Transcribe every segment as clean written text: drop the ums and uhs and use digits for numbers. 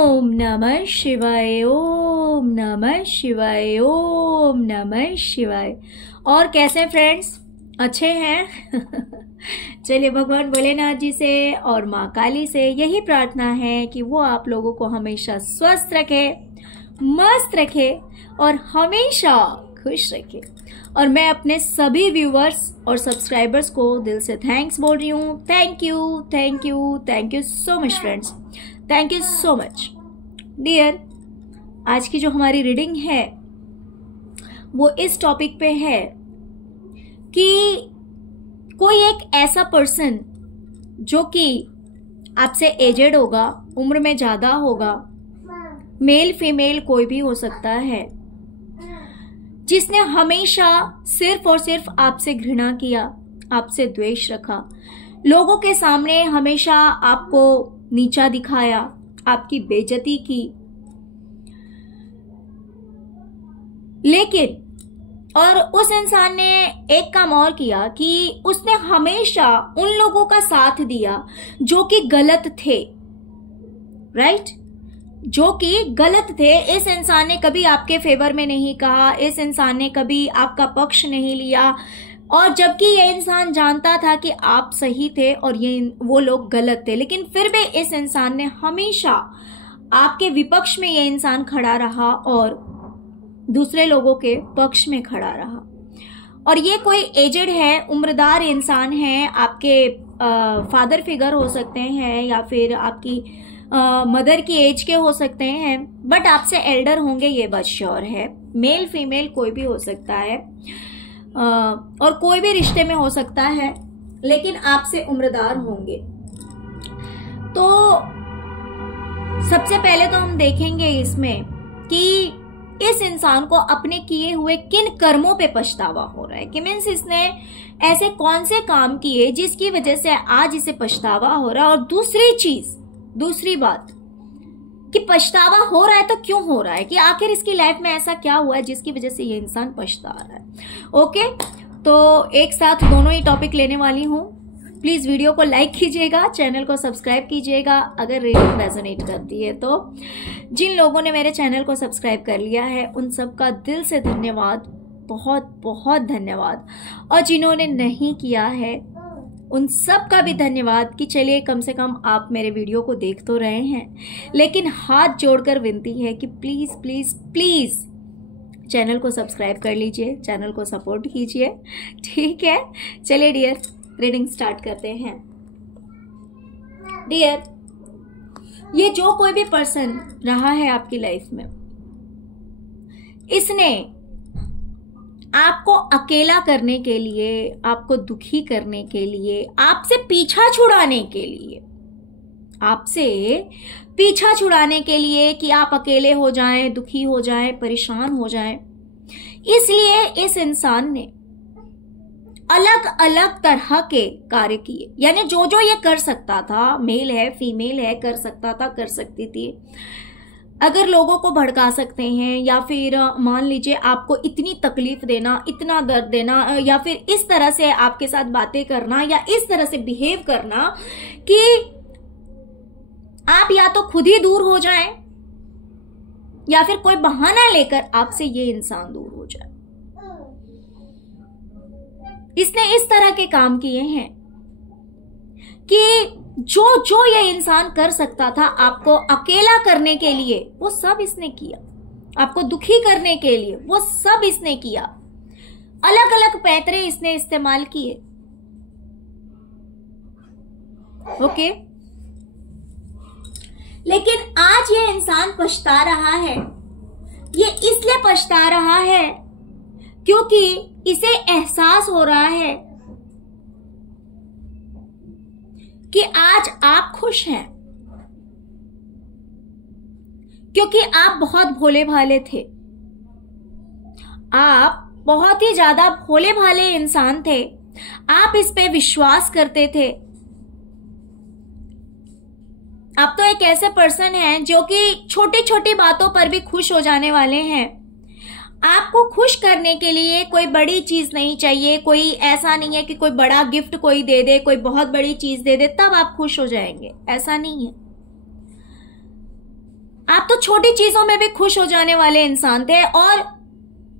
ओम नमः शिवाय, ओम नमः शिवाय, ओम नमः शिवाय। और कैसे फ्रेंड्स, अच्छे हैं? चलिए भगवान भोलेनाथ जी से और माँ काली से यही प्रार्थना है कि वो आप लोगों को हमेशा स्वस्थ रखे, मस्त रखे और हमेशा खुश रखे। और मैं अपने सभी व्यूवर्स और सब्सक्राइबर्स को दिल से थैंक्स बोल रही हूँ। Thank you, thank you, thank you so much friends, thank you so much dear. आज की जो हमारी रीडिंग है वो इस टॉपिक पे है कि कोई एक ऐसा पर्सन जो कि आपसे एजेड होगा, उम्र में ज्यादा होगा, मेल फीमेल कोई भी हो सकता है, जिसने हमेशा सिर्फ और सिर्फ आपसे घृणा किया, आपसे द्वेष रखा, लोगों के सामने हमेशा आपको नीचा दिखाया, आपकी बेइज्जती की। लेकिन और उस इंसान ने एक काम और किया कि उसने हमेशा उन लोगों का साथ दिया जो कि गलत थे, राइट, जो कि गलत थे। इस इंसान ने कभी आपके फेवर में नहीं कहा, इस इंसान ने कभी आपका पक्ष नहीं लिया, और जबकि ये इंसान जानता था कि आप सही थे और वो लोग गलत थे, लेकिन फिर भी इस इंसान ने हमेशा आपके विपक्ष में ये इंसान खड़ा रहा और दूसरे लोगों के पक्ष में खड़ा रहा। और ये कोई एजेड है, उम्रदार इंसान है, आपके फादर फिगर हो सकते हैं या फिर आपकी मदर की एज के हो सकते हैं, बट आपसे एल्डर होंगे ये बात श्योर है। मेल फीमेल कोई भी हो सकता है और कोई भी रिश्ते में हो सकता है, लेकिन आपसे उम्रदार होंगे। तो सबसे पहले तो हम देखेंगे इसमें कि इस इंसान को अपने किए हुए किन कर्मों पे पछतावा हो रहा है, कि मीन्स इसने ऐसे कौन से काम किए जिसकी वजह से आज इसे पछतावा हो रहा है। और दूसरी बात कि पछतावा हो रहा है तो क्यों हो रहा है, कि आखिर इसकी लाइफ में ऐसा क्या हुआ है जिसकी वजह से ये इंसान पछता रहा है। ओके, तो एक साथ दोनों ही टॉपिक लेने वाली हूँ। प्लीज वीडियो को लाइक कीजिएगा, चैनल को सब्सक्राइब कीजिएगा अगर रीडिंग रेजोनेट करती है तो। जिन लोगों ने मेरे चैनल को सब्सक्राइब कर लिया है उन सबका दिल से धन्यवाद, बहुत बहुत धन्यवाद। और जिन्होंने नहीं किया है उन सब का भी धन्यवाद कि चलिए कम से कम आप मेरे वीडियो को देख तो रहे हैं। लेकिन हाथ जोड़कर विनती है कि प्लीज प्लीज प्लीज चैनल को सब्सक्राइब कर लीजिए, चैनल को सपोर्ट कीजिए, ठीक है। चलिए डियर, रीडिंग स्टार्ट करते हैं। डियर, ये जो कोई भी पर्सन रहा है आपकी लाइफ में, इसने आपको अकेला करने के लिए, आपको दुखी करने के लिए, आपसे पीछा छुड़ाने के लिए, आपसे पीछा छुड़ाने के लिए कि आप अकेले हो जाएं, दुखी हो जाएं, परेशान हो जाएं, इसलिए इस इंसान ने अलग अलग तरह के कार्य किए। यानी जो जो ये कर सकता था, मेल है फीमेल है, कर सकता था, कर सकती थी। अगर लोगों को भड़का सकते हैं या फिर मान लीजिए आपको इतनी तकलीफ देना, इतना दर्द देना, या फिर इस तरह से आपके साथ बातें करना या इस तरह से बिहेव करना कि आप या तो खुद ही दूर हो जाएं या फिर कोई बहाना लेकर आपसे ये इंसान दूर हो जाए। इसने इस तरह के काम किए हैं कि जो जो ये इंसान कर सकता था आपको अकेला करने के लिए, वो सब इसने किया। आपको दुखी करने के लिए वो सब इसने किया। अलग अलग पैतरे इसने इस्तेमाल किए। ओके, लेकिन आज ये इंसान पछता रहा है। ये इसलिए पछता रहा है क्योंकि इसे एहसास हो रहा है कि आज आप खुश हैं, क्योंकि आप बहुत भोले भाले थे। आप बहुत ही ज्यादा भोले भाले इंसान थे। आप इस पे विश्वास करते थे। आप तो एक ऐसे पर्सन हैं जो कि छोटी छोटी बातों पर भी खुश हो जाने वाले हैं। आपको खुश करने के लिए कोई बड़ी चीज नहीं चाहिए। कोई ऐसा नहीं है कि कोई बड़ा गिफ्ट कोई दे दे, कोई बहुत बड़ी चीज दे दे तब आप खुश हो जाएंगे, ऐसा नहीं है। आप तो छोटी चीजों में भी खुश हो जाने वाले इंसान थे और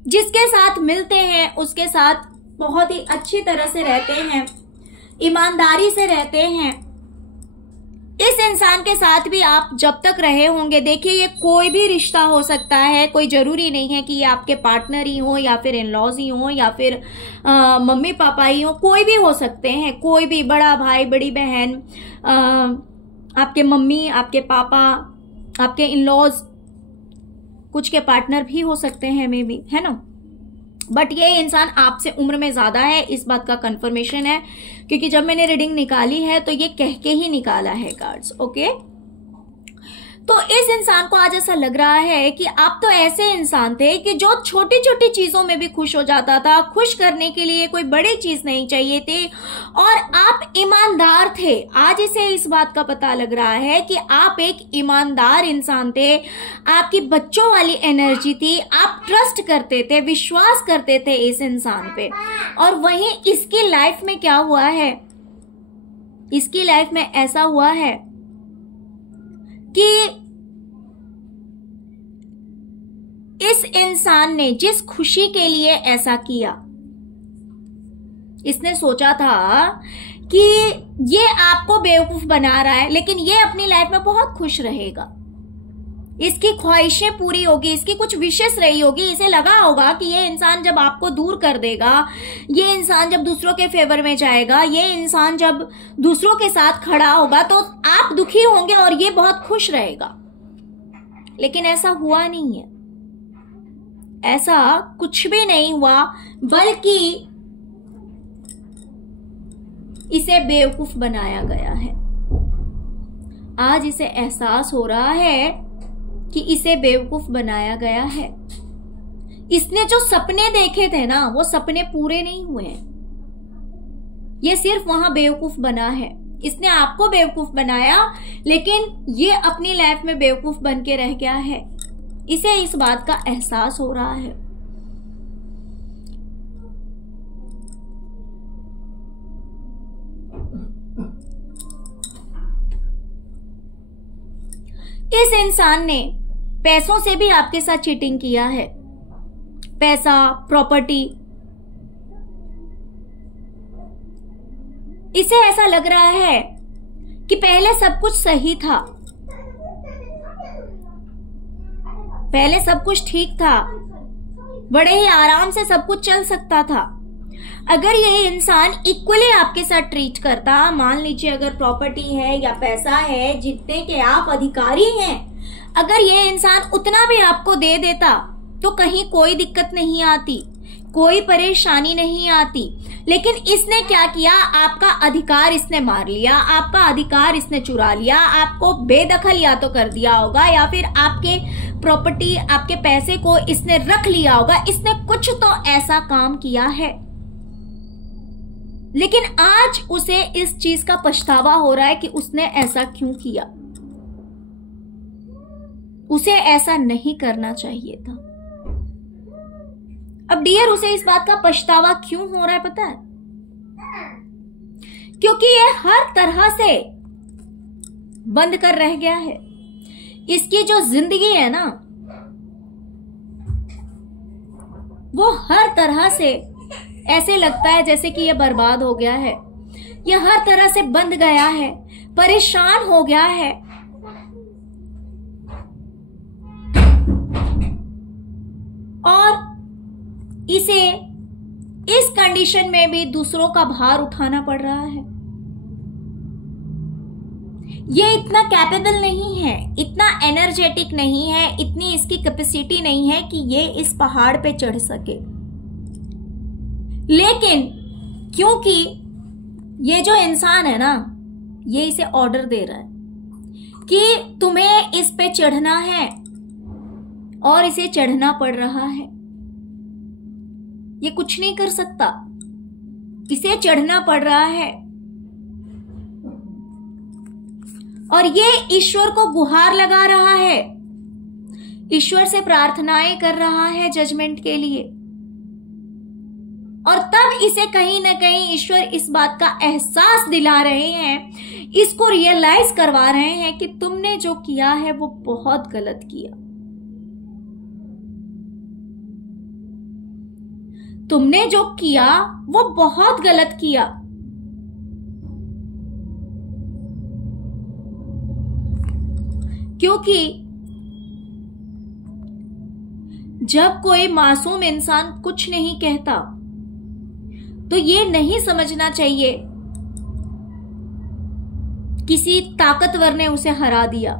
जिसके साथ मिलते हैं उसके साथ बहुत ही अच्छी तरह से रहते हैं, ईमानदारी से रहते हैं। इस इंसान के साथ भी आप जब तक रहे होंगे, देखिए ये कोई भी रिश्ता हो सकता है, कोई जरूरी नहीं है कि ये आपके पार्टनर ही हो या फिर इन-लॉज ही हो या फिर मम्मी पापा ही हो, कोई भी हो सकते हैं, कोई भी, बड़ा भाई बड़ी बहन, आपके मम्मी, आपके पापा, आपके इन-लॉज, कुछ के पार्टनर भी हो सकते हैं मे बी, है ना। बट ये इंसान आपसे उम्र में ज्यादा है, इस बात का कंफर्मेशन है, क्योंकि जब मैंने रीडिंग निकाली है तो ये कह के ही निकाला है कार्ड्स। ओके, तो इस इंसान को आज ऐसा लग रहा है कि आप तो ऐसे इंसान थे कि जो छोटी छोटी चीजों में भी खुश हो जाता था, खुश करने के लिए कोई बड़ी चीज नहीं चाहिए थी और आप ईमानदार थे। आज इसे इस बात का पता लग रहा है कि आप एक ईमानदार इंसान थे, आपकी बच्चों वाली एनर्जी थी, आप ट्रस्ट करते थे, विश्वास करते थे इस इंसान पे। और वहीं इसकी लाइफ में क्या हुआ है, इसकी लाइफ में ऐसा हुआ है कि इस इंसान ने जिस खुशी के लिए ऐसा किया, इसने सोचा था कि ये आपको बेवकूफ बना रहा है, लेकिन ये अपनी लाइफ में बहुत खुश रहेगा, इसकी ख्वाहिशें पूरी होगी, इसकी कुछ विशेष रही होगी। इसे लगा होगा कि ये इंसान जब आपको दूर कर देगा, ये इंसान जब दूसरों के फेवर में जाएगा, ये इंसान जब दूसरों के साथ खड़ा होगा तो आप दुखी होंगे और ये बहुत खुश रहेगा। लेकिन ऐसा हुआ नहीं है, ऐसा कुछ भी नहीं हुआ, बल्कि इसे बेवकूफ बनाया गया है। आज इसे एहसास हो रहा है कि इसे बेवकूफ बनाया गया है। इसने जो सपने देखे थे ना, वो सपने पूरे नहीं हुए हैं, ये सिर्फ वहां बेवकूफ बना है। इसने आपको बेवकूफ बनाया, लेकिन ये अपनी लाइफ में बेवकूफ बन के रह गया है। इसे इस बात का एहसास हो रहा है। इस इंसान ने पैसों से भी आपके साथ चीटिंग किया है, पैसा, प्रॉपर्टी। इसे ऐसा लग रहा है कि पहले सब कुछ सही था, पहले सब कुछ ठीक था, बड़े ही आराम से सब कुछ चल सकता था। अगर ये इंसान इक्वली आपके साथ ट्रीट करता, मान लीजिए अगर प्रॉपर्टी है या पैसा है जितने के आप अधिकारी हैं, अगर ये इंसान उतना भी आपको दे देता तो कहीं कोई दिक्कत नहीं आती, कोई परेशानी नहीं आती। लेकिन इसने क्या किया, आपका अधिकार इसने मार लिया, आपका अधिकार इसने चुरा लिया, आपको बेदखल या तो कर दिया होगा या फिर आपके प्रॉपर्टी, आपके पैसे को इसने रख लिया होगा। इसने कुछ तो ऐसा काम किया है, लेकिन आज उसे इस चीज का पछतावा हो रहा है कि उसने ऐसा क्यों किया। उसे ऐसा नहीं करना चाहिए था। अब डियर, उसे इस बात का पछतावा क्यों हो रहा है पता है? क्योंकि ये हर तरह से बंद कर रह गया है। इसकी जो जिंदगी है ना, वो हर तरह से ऐसे लगता है जैसे कि ये बर्बाद हो गया है, ये हर तरह से बंद गया है, परेशान हो गया है। और इसे इस कंडीशन में भी दूसरों का भार उठाना पड़ रहा है। ये इतना कैपेबल नहीं है, इतना एनर्जेटिक नहीं है, इतनी इसकी कैपेसिटी नहीं है कि ये इस पहाड़ पे चढ़ सके। लेकिन क्योंकि ये जो इंसान है ना, ये इसे ऑर्डर दे रहा है कि तुम्हें इस पे चढ़ना है और इसे चढ़ना पड़ रहा है। ये कुछ नहीं कर सकता, इसे चढ़ना पड़ रहा है। और ये ईश्वर को गुहार लगा रहा है, ईश्वर से प्रार्थनाएं कर रहा है जजमेंट के लिए। और तब तब इसे कहीं ना कहीं ईश्वर इस बात का एहसास दिला रहे हैं, इसको रियलाइज करवा रहे हैं कि तुमने जो किया है वो बहुत गलत किया। तुमने जो किया वो बहुत गलत किया। क्योंकि जब कोई मासूम इंसान कुछ नहीं कहता तो ये नहीं समझना चाहिए किसी ताकतवर ने उसे हरा दिया,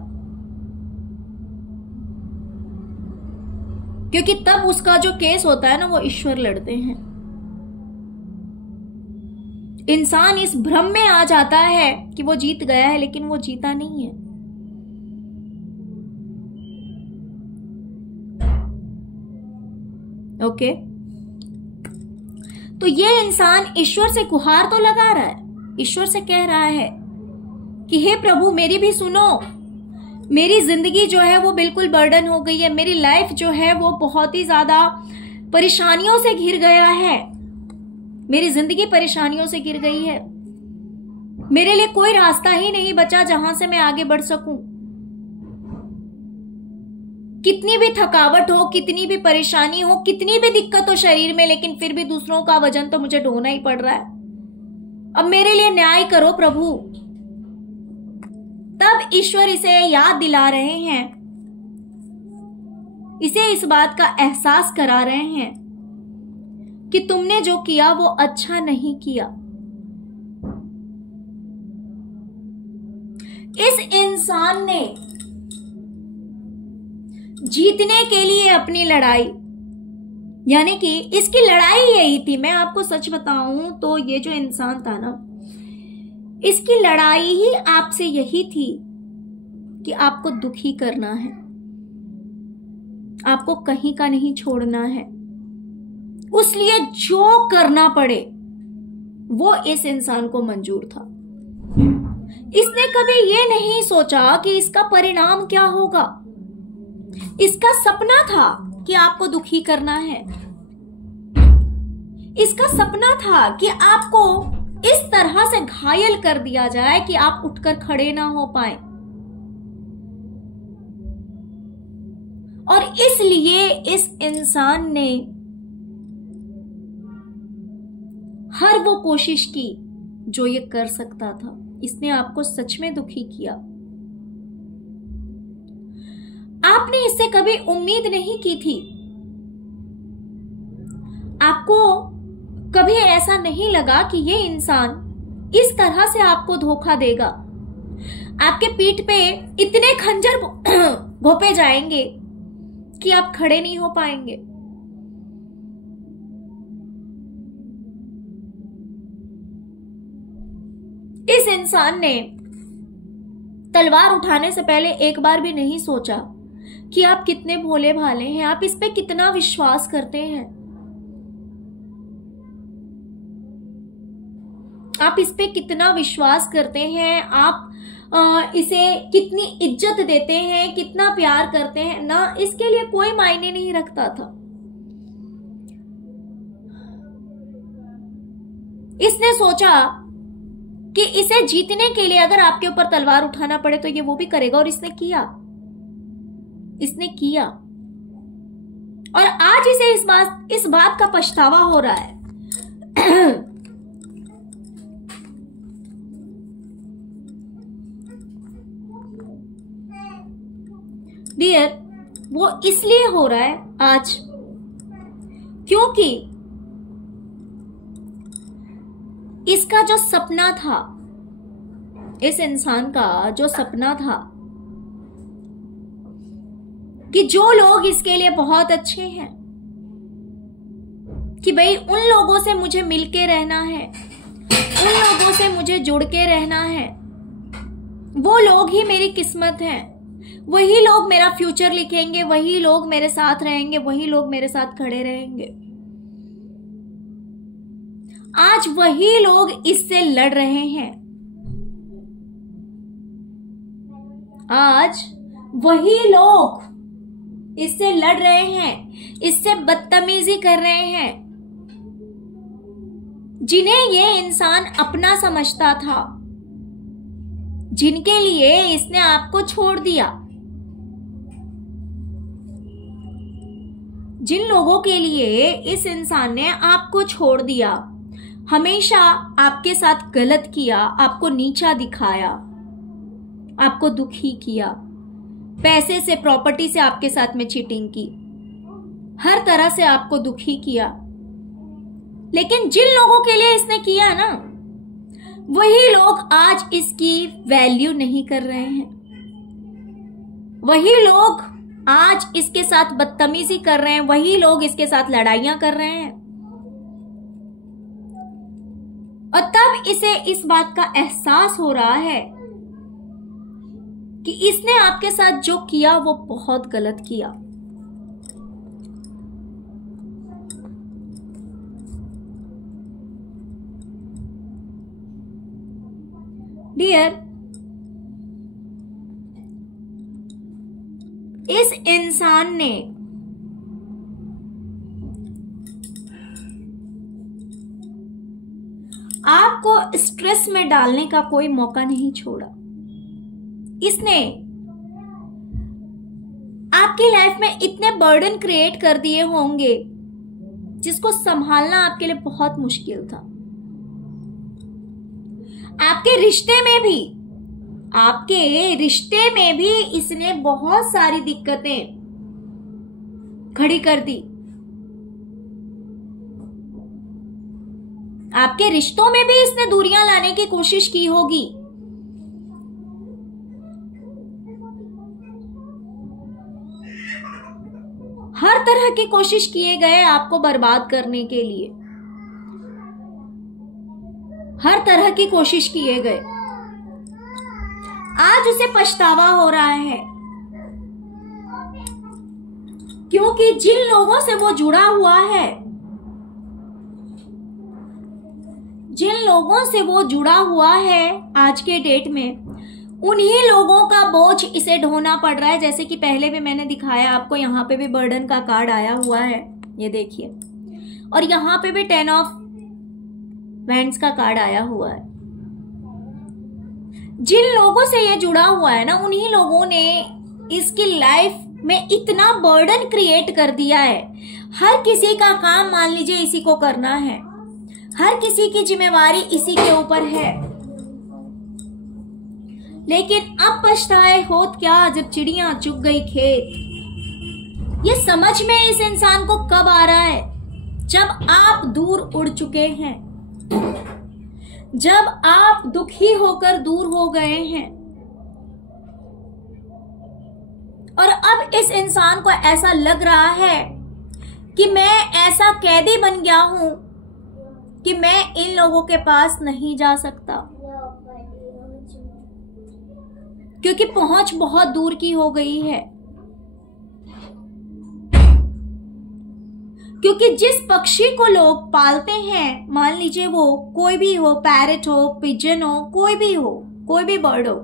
क्योंकि तब उसका जो केस होता है ना वो ईश्वर लड़ते हैं। इंसान इस भ्रम में आ जाता है कि वो जीत गया है, लेकिन वो जीता नहीं है। ओके, तो ये इंसान ईश्वर से गुहार तो लगा रहा है, ईश्वर से कह रहा है कि हे प्रभु मेरी भी सुनो, मेरी जिंदगी जो है वो बिल्कुल बर्डन हो गई है, मेरी लाइफ जो है वो बहुत ही ज्यादा परेशानियों से घिर गया है, मेरी जिंदगी परेशानियों से घिर गई है, मेरे लिए कोई रास्ता ही नहीं बचा जहां से मैं आगे बढ़ सकूं। कितनी भी थकावट हो, कितनी भी परेशानी हो, कितनी भी दिक्कत हो शरीर में, लेकिन फिर भी दूसरों का वजन तो मुझे ढोना ही पड़ रहा है। अब मेरे लिए न्याय करो प्रभु। तब ईश्वर इसे याद दिला रहे हैं, इसे इस बात का एहसास करा रहे हैं कि तुमने जो किया वो अच्छा नहीं किया। इस इंसान ने जीतने के लिए अपनी लड़ाई, यानी कि इसकी लड़ाई यही थी। मैं आपको सच बताऊं तो ये जो इंसान था ना, इसकी लड़ाई ही आपसे यही थी कि आपको दुखी करना है, आपको कहीं का नहीं छोड़ना है, उसलिए जो करना पड़े वो इस इंसान को मंजूर था। इसने कभी ये नहीं सोचा कि इसका परिणाम क्या होगा। इसका सपना था कि आपको दुखी करना है, इसका सपना था कि आपको इस तरह से घायल कर दिया जाए कि आप उठकर खड़े ना हो पाए, और इसलिए इस इंसान ने हर वो कोशिश की जो ये कर सकता था। इसने आपको सच में दुखी किया। आपने इससे कभी उम्मीद नहीं की थी, आपको कभी ऐसा नहीं लगा कि ये इंसान इस तरह से आपको धोखा देगा। आपके पीठ पे इतने खंजर घोंपे जाएंगे कि आप खड़े नहीं हो पाएंगे। इस इंसान ने तलवार उठाने से पहले एक बार भी नहीं सोचा कि आप कितने भोले भाले हैं, आप इस पे कितना विश्वास करते हैं, आप इस पे कितना विश्वास करते हैं, आप इसे कितनी इज्जत देते हैं, कितना प्यार करते हैं ना, इसके लिए कोई मायने नहीं रखता था। इसने सोचा कि इसे जीतने के लिए अगर आपके ऊपर तलवार उठाना पड़े तो ये वो भी करेगा, और इसने किया। और आज इसे इस बात का पछतावा हो रहा है। डियर, वो इसलिए हो रहा है आज क्योंकि इसका जो सपना था, इस इंसान का जो सपना था कि जो लोग इसके लिए बहुत अच्छे हैं, कि भाई उन लोगों से मुझे मिलके रहना है, उन लोगों से मुझे जुड़ के रहना है, वो लोग ही मेरी किस्मत हैं, वही लोग मेरा फ्यूचर लिखेंगे, वही लोग मेरे साथ रहेंगे, वही लोग मेरे साथ खड़े रहेंगे। आज वही लोग इससे लड़ रहे हैं, आज वही लोग इससे लड़ रहे हैं, इससे बदतमीजी कर रहे हैं, जिन्हें ये इंसान अपना समझता था, जिनके लिए इसने आपको छोड़ दिया, जिन लोगों के लिए इस इंसान ने आपको छोड़ दिया, हमेशा आपके साथ गलत किया, आपको नीचा दिखाया, आपको दुखी किया, पैसे से, प्रॉपर्टी से आपके साथ में चीटिंग की, हर तरह से आपको दुखी किया। लेकिन जिन लोगों के लिए इसने किया ना, वही लोग आज इसकी वैल्यू नहीं कर रहे हैं। वही लोग आज इसके साथ बदतमीजी कर रहे हैं, वही लोग इसके साथ लड़ाइयां कर रहे हैं। और तब इसे इस बात का एहसास हो रहा है कि इसने आपके साथ जो किया वो बहुत गलत किया। डियर, इस इंसान ने आपको स्ट्रेस में डालने का कोई मौका नहीं छोड़ा। इसने आपकी लाइफ में इतने बर्डन क्रिएट कर दिए होंगे जिसको संभालना आपके लिए बहुत मुश्किल था। आपके रिश्ते में भी इसने बहुत सारी दिक्कतें खड़ी कर दी। आपके रिश्तों में भी इसने दूरियां लाने की कोशिश की होगी। हर तरह की कोशिश किए गए आपको बर्बाद करने के लिए, हर तरह की कोशिश किए गए। आज उसे पछतावा हो रहा है क्योंकि जिन लोगों से वो जुड़ा हुआ है, आज के डेट में, उन्हीं लोगों का बोझ इसे ढोना पड़ रहा है। जैसे कि पहले भी मैंने दिखाया आपको, यहाँ पे भी बर्डन का कार्ड आया हुआ है, ये देखिए, और यहाँ पे भी 10 ऑफ वैंड्स का कार्ड आया हुआ है। जिन लोगों से ये जुड़ा हुआ है ना, उन्हीं लोगों ने इसकी लाइफ में इतना बर्डन क्रिएट कर दिया है। हर किसी का काम मान लीजिए इसी को करना है, हर किसी की जिम्मेवारी इसी के ऊपर है। लेकिन अब पछताए होत क्या, जब चिड़ियां चुग गई खेत। ये समझ में इस इंसान को कब आ रहा है? जब आप दूर उड़ चुके हैं, जब आप दुखी होकर दूर हो गए हैं। और अब इस इंसान को ऐसा लग रहा है कि मैं ऐसा कैदी बन गया हूं कि मैं इन लोगों के पास नहीं जा सकता, क्योंकि पहुंच बहुत दूर की हो गई है। क्योंकि जिस पक्षी को लोग पालते हैं, मान लीजिए वो कोई भी हो, पैरेट हो, पिजन हो, कोई भी बर्ड हो,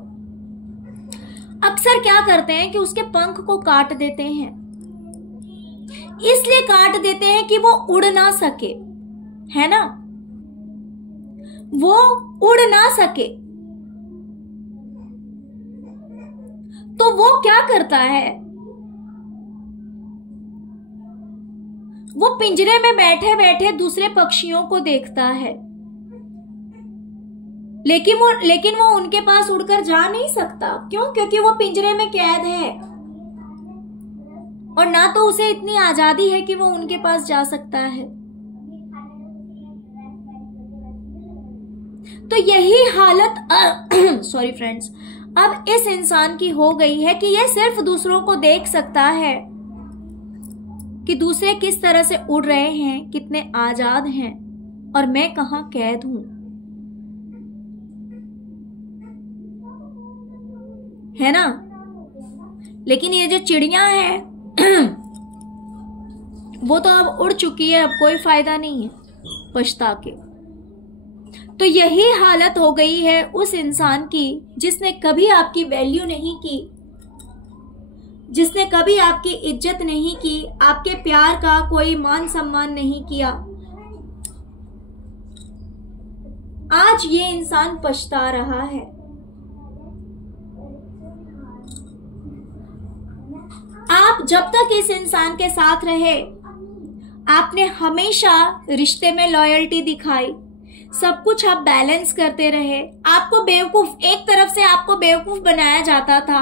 अक्सर क्या करते हैं कि उसके पंख को काट देते हैं। इसलिए काट देते हैं कि वो उड़ ना सके, है ना, वो उड़ ना सके। तो वो क्या करता है, वो पिंजरे में बैठे बैठे दूसरे पक्षियों को देखता है, लेकिन वो उनके पास उड़कर जा नहीं सकता। क्यों? क्योंकि वो पिंजरे में कैद है और ना तो उसे इतनी आजादी है कि वो उनके पास जा सकता है। तो यही हालत सॉरी फ्रेंड्स, अब इस इंसान की हो गई है कि यह सिर्फ दूसरों को देख सकता है कि दूसरे किस तरह से उड़ रहे हैं, कितने आजाद हैं, और मैं कहां कैद हूं, है ना। लेकिन ये जो चिड़ियां हैं वो तो अब उड़ चुकी है, अब कोई फायदा नहीं है पछता के। तो यही हालत हो गई है उस इंसान की जिसने कभी आपकी वैल्यू नहीं की, जिसने कभी आपकी इज्जत नहीं की, आपके प्यार का कोई मान सम्मान नहीं किया। आज ये इंसान पछता रहा है। आप जब तक इस इंसान के साथ रहे, आपने हमेशा रिश्ते में लॉयल्टी दिखाई, सब कुछ आप बैलेंस करते रहे। आपको बेवकूफ, एक तरफ से आपको बेवकूफ बनाया जाता था,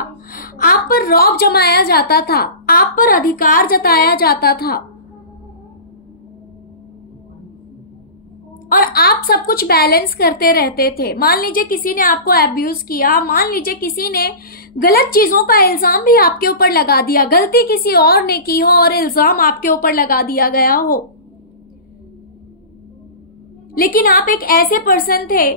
आप पर रौब जमाया जाता था, आप पर अधिकार जताया जाता था, और आप सब कुछ बैलेंस करते रहते थे। मान लीजिए किसी ने आपको अब्यूज किया, मान लीजिए किसी ने गलत चीजों का इल्जाम भी आपके ऊपर लगा दिया, गलती किसी और ने की हो और इल्जाम आपके ऊपर लगा दिया गया हो, लेकिन आप एक ऐसे पर्सन थे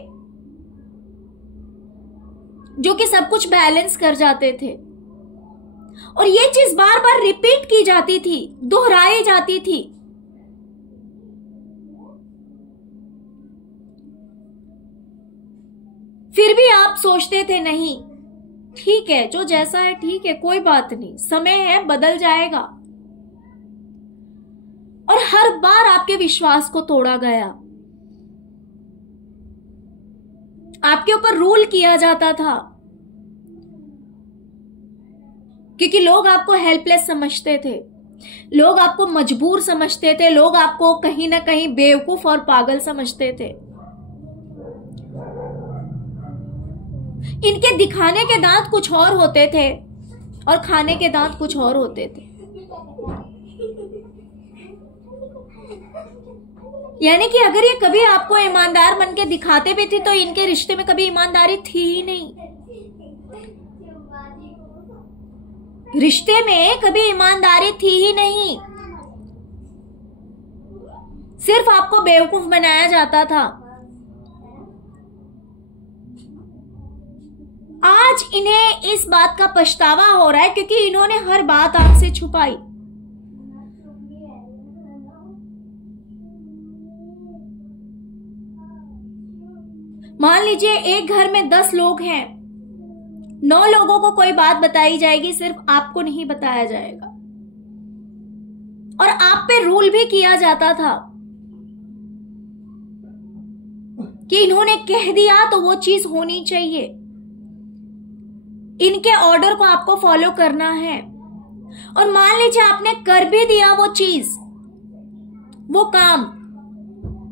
जो कि सब कुछ बैलेंस कर जाते थे, और ये चीज बार बार रिपीट की जाती थी, दोहराई जाती थी। फिर भी आप सोचते थे नहीं, ठीक है, जो जैसा है ठीक है, कोई बात नहीं, समय है, बदल जाएगा। और हर बार आपके विश्वास को तोड़ा गया, आपके ऊपर रूल किया जाता था, क्योंकि लोग आपको हेल्पलेस समझते थे, लोग आपको मजबूर समझते थे, लोग आपको कहीं ना कहीं बेवकूफ और पागल समझते थे। इनके दिखाने के दांत कुछ और होते थे और खाने के दांत कुछ और होते थे। यानी कि अगर ये कभी आपको ईमानदार बन के दिखाते भी थे तो इनके रिश्ते में कभी ईमानदारी थी ही नहीं। रिश्ते में कभी ईमानदारी थी ही नहीं, सिर्फ आपको बेवकूफ बनाया जाता था। आज इन्हें इस बात का पछतावा हो रहा है क्योंकि इन्होंने हर बात आपसे छुपाई। मान लीजिए एक घर में 10 लोग हैं, 9 लोगों को कोई बात बताई जाएगी, सिर्फ आपको नहीं बताया जाएगा, और आप पे रूल भी किया जाता था कि इन्होंने कह दिया तो वो चीज होनी चाहिए, इनके ऑर्डर को आपको फॉलो करना है। और मान लीजिए आपने कर भी दिया वो चीज, वो काम,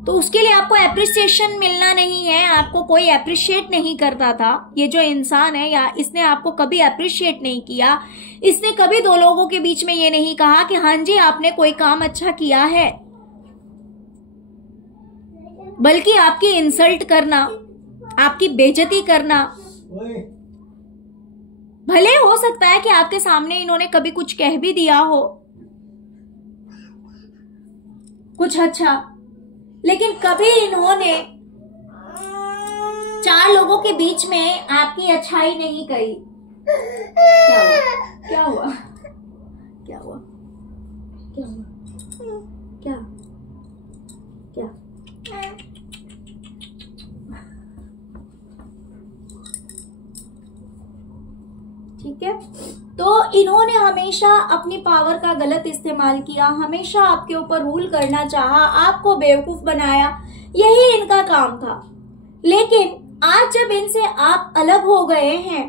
तो उसके लिए आपको एप्रिसिएशन मिलना नहीं है, आपको कोई एप्रिशिएट नहीं करता था। ये जो इंसान है, या इसने आपको कभी एप्रिशिएट नहीं किया, इसने कभी 2 लोगों के बीच में ये नहीं कहा कि हाँ जी आपने कोई काम अच्छा किया है, बल्कि आपकी इंसल्ट करना, आपकी बेइज्जती करना। भले हो सकता है कि आपके सामने इन्होंने कभी कुछ कह भी दिया हो कुछ अच्छा, लेकिन कभी इन्होंने 4 लोगों के बीच में आपकी अच्छाई नहीं कही। क्या हुआ? क्या हुआ? क्या हुआ? क्या हुआ? क्या? क्या? ठीक है, तो इन्होंने हमेशा अपनी पावर का गलत इस्तेमाल किया, हमेशा आपके ऊपर रूल करना चाहा, आपको बेवकूफ बनाया, यही इनका काम था। लेकिन आज जब इनसे आप अलग हो गए हैं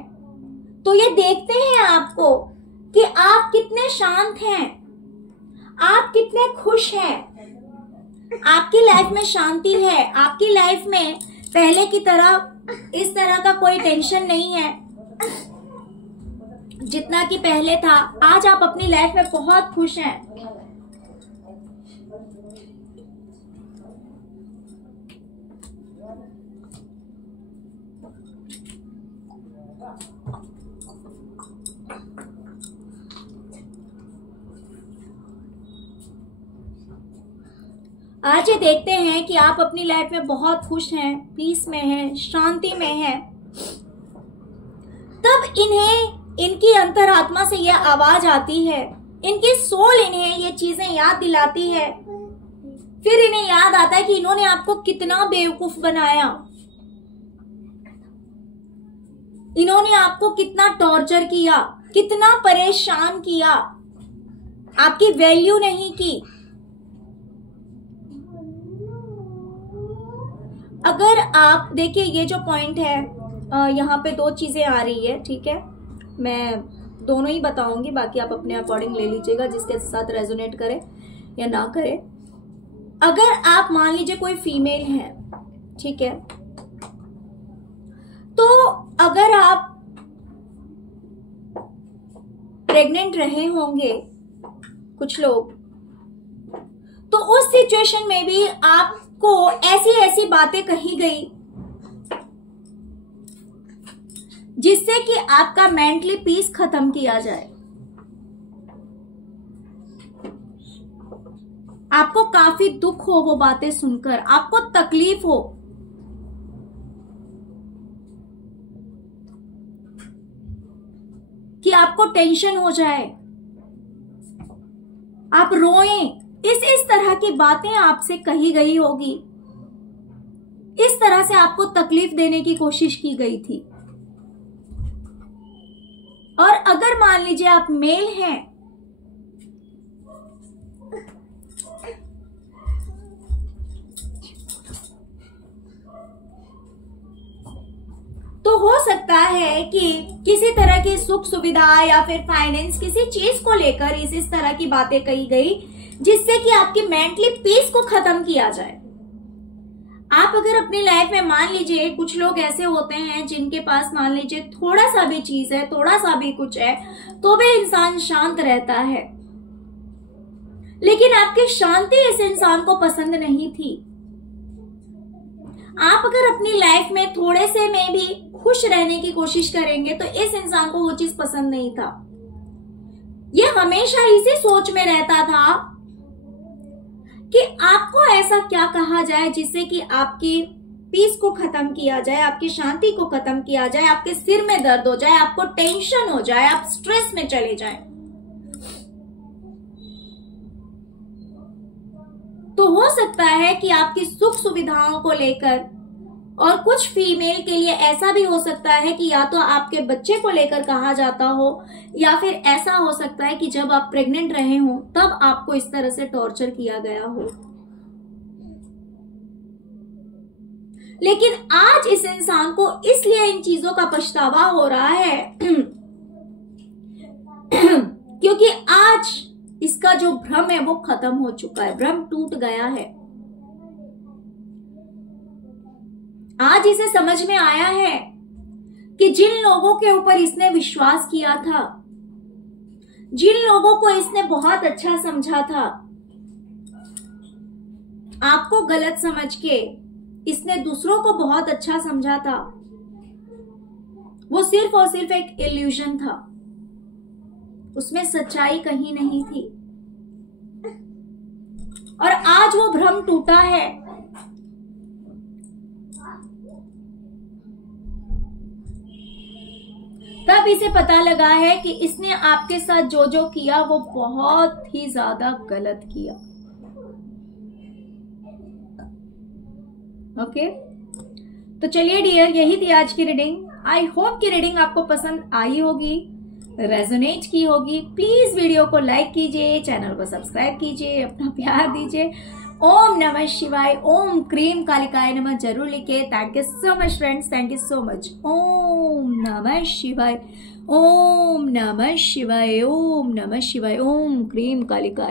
तो ये देखते हैं आपको कि आप कितने शांत हैं, आप कितने खुश हैं, आपकी लाइफ में शांति है, आपकी लाइफ में पहले की तरह इस तरह का कोई टेंशन नहीं है जितना कि पहले था। आज आप अपनी लाइफ में बहुत खुश हैं। आज ये देखते हैं कि आप अपनी लाइफ में बहुत खुश हैं, पीस में हैं, शांति में हैं। तब इन्हें इनकी अंतरात्मा से यह आवाज आती है, इनकी सोल इन्हें ये चीजें याद दिलाती है। फिर इन्हें याद आता है कि इन्होंने आपको कितना बेवकूफ बनाया, इन्होंने आपको कितना टॉर्चर किया, कितना परेशान किया, आपकी वैल्यू नहीं की। अगर आप देखिए, ये जो पॉइंट है यहाँ पे दो चीजें आ रही है, ठीक है, मैं दोनों ही बताऊंगी, बाकी आप अपने अकॉर्डिंग ले लीजिएगा, जिसके साथ रेजोनेट करे या ना करे। अगर आप मान लीजिए कोई फीमेल है, ठीक है, तो अगर आप प्रेग्नेंट रहे होंगे कुछ लोग, तो उस सिचुएशन में भी आपको ऐसी ऐसी बातें कही गई जिससे कि आपका मेंटली पीस खत्म किया जाए, आपको काफी दुख हो वो बातें सुनकर, आपको तकलीफ हो, कि आपको टेंशन हो जाए, आप रोएं, इस तरह की बातें आपसे कही गई होगी, इस तरह से आपको तकलीफ देने की कोशिश की गई थी। और अगर मान लीजिए आप मेल हैं, तो हो सकता है कि किसी तरह की सुख सुविधा या फिर फाइनेंस, किसी चीज को लेकर इस तरह की बातें कही गई जिससे कि आपकी मेंटली पीस को खत्म किया जाए। आप अगर अपनी लाइफ में मान लीजिए, कुछ लोग ऐसे होते हैं जिनके पास मान लीजिए थोड़ा सा भी चीज है, थोड़ा सा भी कुछ है, तो भी इंसान शांत रहता है, लेकिन आपकी शांति इस इंसान को पसंद नहीं थी। आप अगर अपनी लाइफ में थोड़े से में भी खुश रहने की कोशिश करेंगे तो इस इंसान को वो चीज पसंद नहीं था। ये हमेशा इसी सोच में रहता था कि आपको ऐसा क्या कहा जाए जिससे कि आपकी पीस को खत्म किया जाए, आपकी शांति को खत्म किया जाए, आपके सिर में दर्द हो जाए, आपको टेंशन हो जाए, आप स्ट्रेस में चले जाएं। तो हो सकता है कि आपकी सुख सुविधाओं को लेकर, और कुछ फीमेल के लिए ऐसा भी हो सकता है कि या तो आपके बच्चे को लेकर कहा जाता हो, या फिर ऐसा हो सकता है कि जब आप प्रेग्नेंट रहे हो तब आपको इस तरह से टॉर्चर किया गया हो। लेकिन आज इस इंसान को इसलिए इन चीजों का पछतावा हो रहा है क्योंकि आज इसका जो भ्रम है वो खत्म हो चुका है, भ्रम टूट गया है। आज इसे समझ में आया है कि जिन लोगों के ऊपर इसने विश्वास किया था, जिन लोगों को इसने बहुत अच्छा समझा था, आपको गलत समझ के इसने दूसरों को बहुत अच्छा समझा था, वो सिर्फ और सिर्फ एक इल्यूजन था, उसमें सच्चाई कहीं नहीं थी। और आज वो भ्रम टूटा है। तब इसे पता लगा है कि इसने आपके साथ जो जो किया वो बहुत ही ज्यादा गलत किया। ओके, तो चलिए डियर, यही थी आज की रीडिंग। आई होप कि रीडिंग आपको पसंद आई होगी, रेजोनेट की होगी। प्लीज वीडियो को लाइक कीजिए, चैनल को सब्सक्राइब कीजिए, अपना प्यार दीजिए। ओम नमः शिवाय, ओम क्रीम कालिकाय नमः जरूर लिखे। Thank you so much friends, thank you so much. ओम नमः शिवाय, ओम नमः शिवाय, ओम नमः शिवाय, ओम क्रीम कालिकाय।